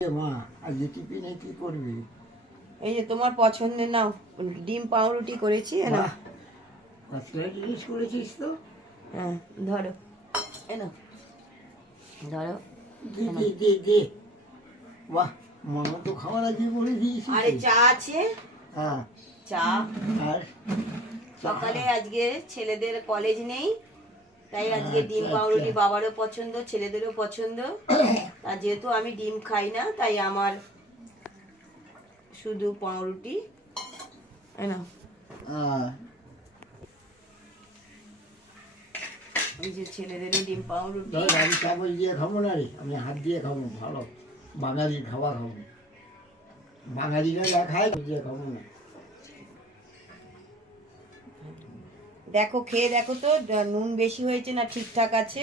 মা আজকে টিফিনে কি করবি? এই যে তোমার পছন্দের নাও, ডিম পাউরুটি করেছি না। আজকে জিনিস করেছিস তো? হ্যাঁ ধরো, এনো ধরো। দে দে দে দে। বাহ, মা তো খাওয়ার আগে বলে দিয়েছিস। আরে চা আছে, হ্যাঁ, চা। আর সকালে আজকে ছেলেদের কলেজ নেই, তাই আজকে ডিম আচ্ছা, পাউরুটি আচ্ছা। বাবারও পছন্দ, ছেলেদেরও পছন্দ। তা যেহেতু আমি ডিম খাই না, তাই আমার শুধু পাউরুটি। এনো, এই যে ছেলেদেরও ডিম পাউরুটি। আমি চামচ দিয়ে খাবো না রে, আমি হাত দিয়ে খাবো। ভালো বাঙালির খাবার খাবো। বাঙালিরা যা খায় দিয়ে খাবো না। দেখো খেয়ে দেখো তো নুন বেশি হয়েছে না ঠিকঠাক আছে।